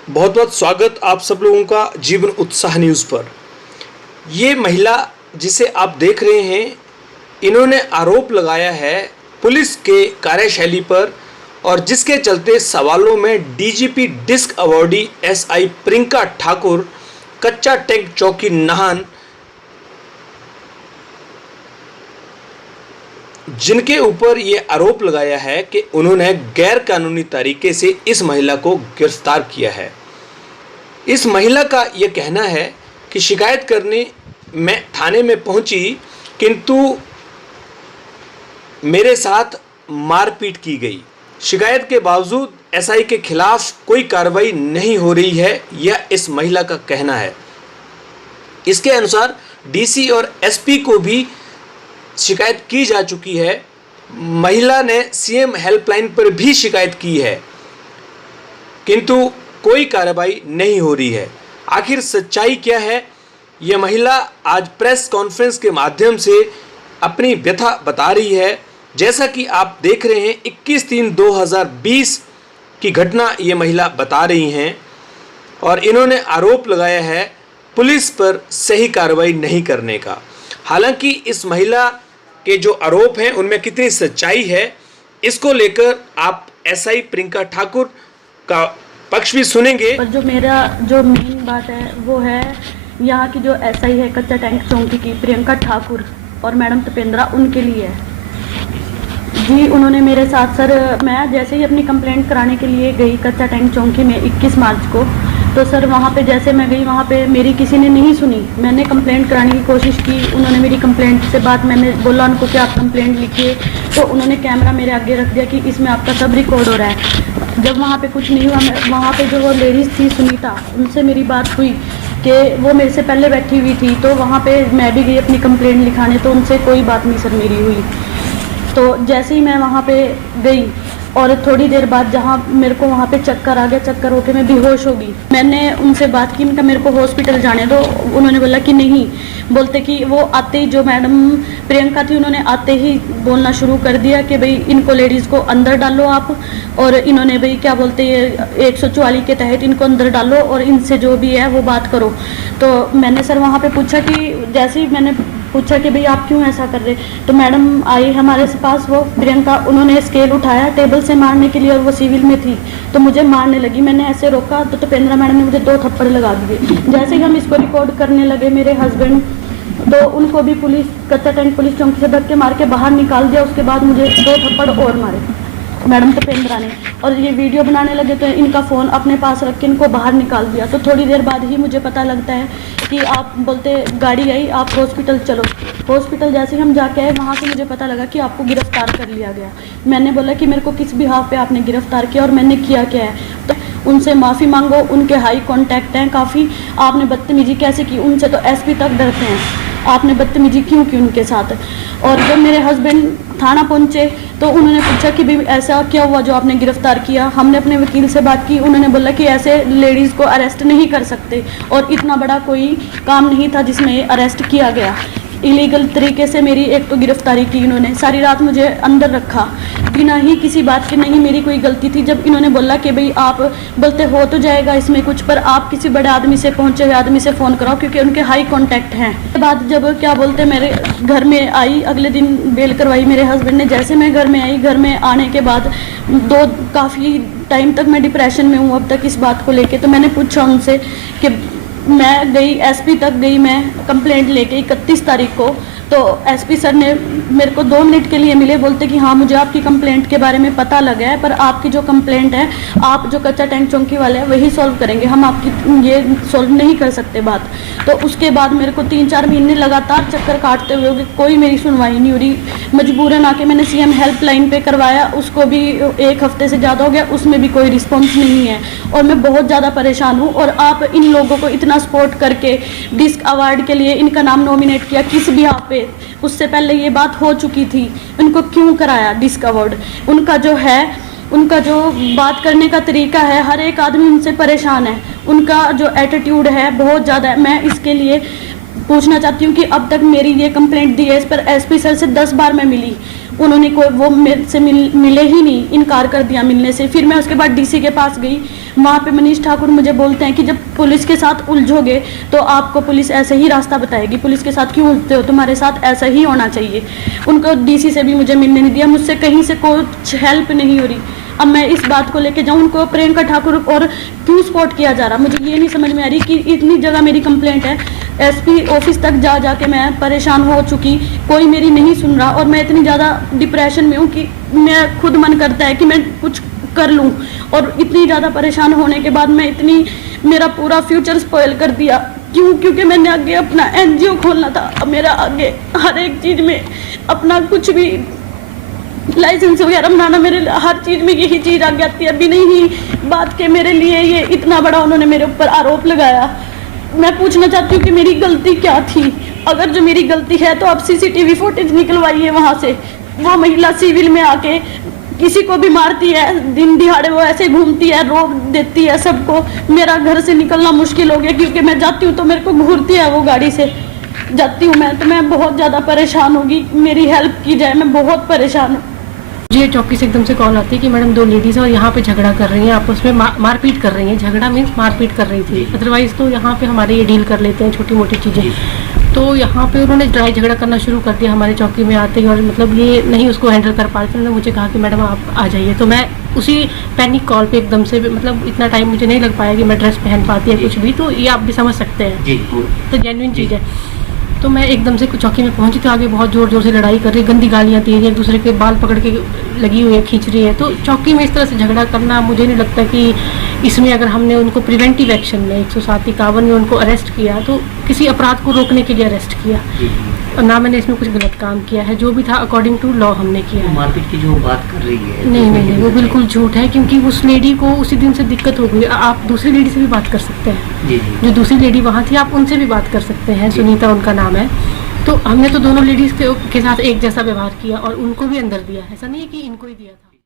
बहुत बहुत स्वागत आप सब लोगों का जीवन उत्साह न्यूज़ पर। ये महिला जिसे आप देख रहे हैं, इन्होंने आरोप लगाया है पुलिस के कार्यशैली पर और जिसके चलते सवालों में DGP disc awardee SI Priyanka Thakur, Kachcha tank चौकी नाहन, जिनके ऊपर ये आरोप लगाया है कि उन्होंने गैर कानूनी तरीके से इस महिला को गिरफ्तार किया है। इस महिला का ये कहना है कि शिकायत करने मैं थाने में पहुंची, किंतु मेरे साथ मारपीट की गई। शिकायत के बावजूद एसआई के खिलाफ कोई कार्रवाई नहीं हो रही है, यह इस महिला का कहना है। इसके अनुसार डीसी और एसपी को भी शिकायत की जा चुकी है। महिला ने सीएम हेल्पलाइन पर भी शिकायत की है, किंतु कोई कार्रवाई नहीं हो रही है। आखिर सच्चाई क्या है, यह महिला आज प्रेस कॉन्फ्रेंस के माध्यम से अपनी व्यथा बता रही है। जैसा कि आप देख रहे हैं, 21/3/2020 की घटना ये महिला बता रही हैं और इन्होंने आरोप लगाया है पुलिस पर सही कार्रवाई नहीं करने का। हालांकि इस महिला के जो आरोप हैं उनमें कितनी सच्चाई है, इसको लेकर आप एसआई प्रियंका ठाकुर का पक्ष भी सुनेंगे। पर जो मेरा जो मेन बात है वो है यहाँ की जो एसआई है कच्चा टैंक चौकी की प्रियंका ठाकुर और मैडम तपेंद्रा, उनके लिए है जी। उन्होंने मेरे साथ सर, मैं जैसे ही अपनी कंप्लेंट कराने के लिए गई कच्चा टैंक चौकी में 21 मार्च को, तो सर वहाँ पे जैसे मैं गई वहाँ पे मेरी किसी ने नहीं सुनी। मैंने कंप्लेंट कराने की कोशिश की, उन्होंने मेरी कंप्लेंट से बात, मैंने बोला उनको कि आप कंप्लेंट लिखिए, तो उन्होंने कैमरा मेरे आगे रख दिया कि इसमें आपका सब रिकॉर्ड हो रहा है। जब वहाँ पे कुछ नहीं हुआ, वहाँ पे जो वो लेडीज़ थी सुनीता, उनसे मेरी बात हुई कि वो मेरे से पहले बैठी हुई थी, तो वहाँ पे मैं भी गई अपनी कंप्लेंट लिखाने, तो उनसे कोई बात नहीं सर मेरी हुई। तो जैसे ही मैं वहाँ पे गई और थोड़ी देर बाद जहाँ मेरे को वहाँ पे चक्कर आ गया, चक्कर होके मैं बेहोश हो गई। मैंने उनसे बात की, उनका मेरे को हॉस्पिटल जाने दो। उन्होंने बोला कि नहीं, बोलते कि वो आते ही जो मैडम प्रियंका थी उन्होंने आते ही बोलना शुरू कर दिया कि भाई इनको लेडीज़ को अंदर डालो आप, और इन्होंने भाई क्या बोलते हैं 144 के तहत इनको अंदर डालो और इनसे जो भी है वो बात करो। तो मैंने सर वहाँ पे पूछा कि जैसे ही मैंने पूछा कि भाई आप क्यों ऐसा कर रहे, तो मैडम आई हमारे पास, वो प्रियंका, उन्होंने स्केल उठाया टेबल से मारने के लिए और वो सिविल में थी तो मुझे मारने लगी। मैंने ऐसे रोका तो तपेंद्रा मैडम ने मुझे 2 थप्पड़ लगा दिए। जैसे ही हम इसको रिकॉर्ड करने लगे, मेरे हस्बैंड, तो उनको भी पुलिस कच्चा टैंक पुलिस चौकी से धक्के मार के बाहर निकाल दिया। उसके बाद मुझे 2 थप्पड़ और मारे मैडम तपेंद्रा ने, और ये वीडियो बनाने लगे तो इनका फ़ोन अपने पास रख के इनको बाहर निकाल दिया। तो थोड़ी देर बाद ही मुझे पता लगता है कि आप बोलते गाड़ी आई, आप हॉस्पिटल चलो। हॉस्पिटल जैसे ही हम जाके आए, वहाँ से मुझे पता लगा कि आपको गिरफ्तार कर लिया गया। मैंने बोला कि मेरे को किस बिहाफ पे आपने गिरफ्तार किया और मैंने किया क्या है, तो उनसे माफ़ी मांगो, उनके हाई कॉन्टैक्ट हैं काफ़ी, आपने बदतमीजी कैसे की, उनसे तो एसपी तक डरते हैं, आपने बदतमीजी क्यों की उनके साथ। और जब मेरे हस्बैंड थाना पहुंचे तो उन्होंने पूछा कि भाई ऐसा क्या हुआ जो आपने गिरफ्तार किया। हमने अपने वकील से बात की, उन्होंने बोला कि ऐसे लेडीज़ को अरेस्ट नहीं कर सकते और इतना बड़ा कोई काम नहीं था जिसमें अरेस्ट किया गया। इलीगल तरीके से मेरी एक तो गिरफ्तारी की इन्होंने, सारी रात मुझे अंदर रखा बिना ही किसी बात के, नहीं मेरी कोई गलती थी। जब इन्होंने बोला कि भाई आप बोलते हो तो जाएगा इसमें कुछ, पर आप किसी बड़े आदमी से, पहुंचे हुए आदमी से फ़ोन कराओ क्योंकि उनके हाई कॉन्टैक्ट हैं। उसके बाद जब क्या बोलते मेरे घर में आई, अगले दिन बेल करवाई मेरे हस्बैंड ने। जैसे मैं घर में आई, घर में आने के बाद काफ़ी टाइम तक मैं डिप्रेशन में हूँ अब तक इस बात को लेके। तो मैंने पूछा उनसे कि मैं गई एसपी तक गई, मैं कंप्लेंट लेके 31 तारीख को, तो एसपी सर ने मेरे को 2 मिनट के लिए मिले, बोलते कि हाँ मुझे आपकी कंप्लेंट के बारे में पता लगा है, पर आपकी जो कंप्लेंट है आप जो कच्चा टैंक चौकी वाले हैं वही सॉल्व करेंगे, हम आपकी ये सॉल्व नहीं कर सकते बात। तो उसके बाद मेरे को 3-4 महीने लगातार चक्कर काटते हुए कोई मेरी सुनवाई नहीं हो रही। मजबूरन आके मैंने सीएम हेल्पलाइन पे करवाया, उसको भी 1 हफ्ते से ज़्यादा हो गया, उसमें भी कोई रिस्पॉन्स नहीं है और मैं बहुत ज़्यादा परेशान हूँ। और आप इन लोगों को इतना सपोर्ट करके डिस्क अवार्ड के लिए इनका नाम नॉमिनेट किया, किस भी आप पे, उससे पहले ये बात हो चुकी थी, इनको क्यों कराया डिस्क अवार्ड। उनका जो है, उनका जो बात करने का तरीका है, हर एक आदमी उनसे परेशान है, उनका जो एटीट्यूड है बहुत ज़्यादा है। मैं इसके लिए पूछना चाहती हूँ कि अब तक मेरी ये कंप्लेंट दी है, इस पर एसपी सर से 10 बार मैं मिली, उन्होंने कोई वो मेरे से मिले ही नहीं, इनकार कर दिया मिलने से। फिर मैं उसके बाद डीसी के पास गई, वहाँ पे मनीष ठाकुर मुझे बोलते हैं कि जब पुलिस के साथ उलझोगे तो आपको पुलिस ऐसे ही रास्ता बताएगी, पुलिस के साथ क्यों उलझते हो, तुम्हारे साथ ऐसा ही होना चाहिए। उनको डीसी से भी मुझे मिलने नहीं दिया, मुझसे कहीं से कुछ हेल्प नहीं हो रही। अब मैं इस बात को लेके जाऊँ, उनको प्रियंका ठाकुर और क्यों सपोर्ट किया जा रहा, मुझे ये नहीं समझ में आ रही कि इतनी जगह मेरी कंप्लेंट है, एसपी ऑफिस तक जा जा के मैं परेशान हो चुकी, कोई मेरी नहीं सुन रहा और मैं इतनी ज़्यादा डिप्रेशन में हूँ कि मैं खुद मन करता है कि मैं कुछ कर लूँ। और इतनी ज़्यादा परेशान होने के बाद मैं इतनी, मेरा पूरा फ्यूचर स्पॉइल कर दिया। क्यों? क्योंकि मैंने आगे अपना एनजीओ खोलना था, अब मेरा आगे हर एक चीज़ में अपना कुछ भी लाइसेंस वगैरह बनाना, मेरे हर चीज़ में यही चीज़ आगे आती है। अभी नहीं बात के मेरे लिए ये इतना बड़ा उन्होंने मेरे ऊपर आरोप लगाया। मैं पूछना चाहती हूँ कि मेरी गलती क्या थी? अगर जो मेरी गलती है तो आप सीसीटीवी फुटेज निकलवाइए वहाँ से। वो महिला सिविल में आके किसी को भी मारती है, दिन दिहाड़े वो ऐसे घूमती है, रोक देती है सबको। मेरा घर से निकलना मुश्किल हो गया क्योंकि मैं जाती हूँ तो मेरे को घूरती है वो, गाड़ी से जाती हूँ मैं तो मैं बहुत ज़्यादा परेशान होगी, मेरी हेल्प की जाए, मैं बहुत परेशान हूँ। मुझे चौकी से एकदम से कॉल आती है कि मैडम 2 लेडीज़ और यहाँ पे झगड़ा कर रही हैं, आपस में मारपीट कर रही हैं। झगड़ा मीन्स मारपीट कर रही थी, अदरवाइज़ तो यहाँ पे हमारे ये डील कर लेते हैं छोटी मोटी चीज़ें। तो यहाँ पे उन्होंने लड़ाई झगड़ा करना शुरू कर दिया हमारे चौकी में आते ही, और मतलब ये नहीं उसको हैंडल कर पा रहे थे। उन्होंने मुझे कहा कि मैडम आप आ जाइए, तो मैं उसी पैनिक कॉल पे एकदम से, मतलब इतना टाइम मुझे नहीं लग पाया कि मैं ड्रेस पहन पाती है कुछ भी, तो ये आप भी समझ सकते हैं, तो जेन्युइन चीज़ है। तो मैं एकदम से चौकी में पहुंची तो आगे बहुत ज़ोर ज़ोर से लड़ाई कर रही, गंदी गालियाँ दे रही, एक दूसरे के बाल पकड़ के लगी हुई है, खींच रही है। तो चौकी में इस तरह से झगड़ा करना, मुझे नहीं लगता कि इसमें अगर हमने उनको प्रिवेंटिव एक्शन में 107-51 में उनको अरेस्ट किया तो किसी अपराध को रोकने के लिए अरेस्ट किया, और ना मैंने इसमें कुछ गलत काम किया है। जो भी था अकॉर्डिंग टू लॉ हमने किया है। मारपीट की जो बात कर रही है, नहीं, वो बिल्कुल झूठ है, क्योंकि उस लेडी को उसी दिन से दिक्कत हो गई। आप दूसरी लेडी से भी बात कर सकते हैं, जो दूसरी लेडी वहाँ थी आप उनसे भी बात कर सकते हैं, सुनीता उनका नाम है। तो हमने तो दोनों लेडीज़ के साथ एक जैसा व्यवहार किया और उनको भी अंदर दिया, ऐसा नहीं है कि इनको ही दिया था।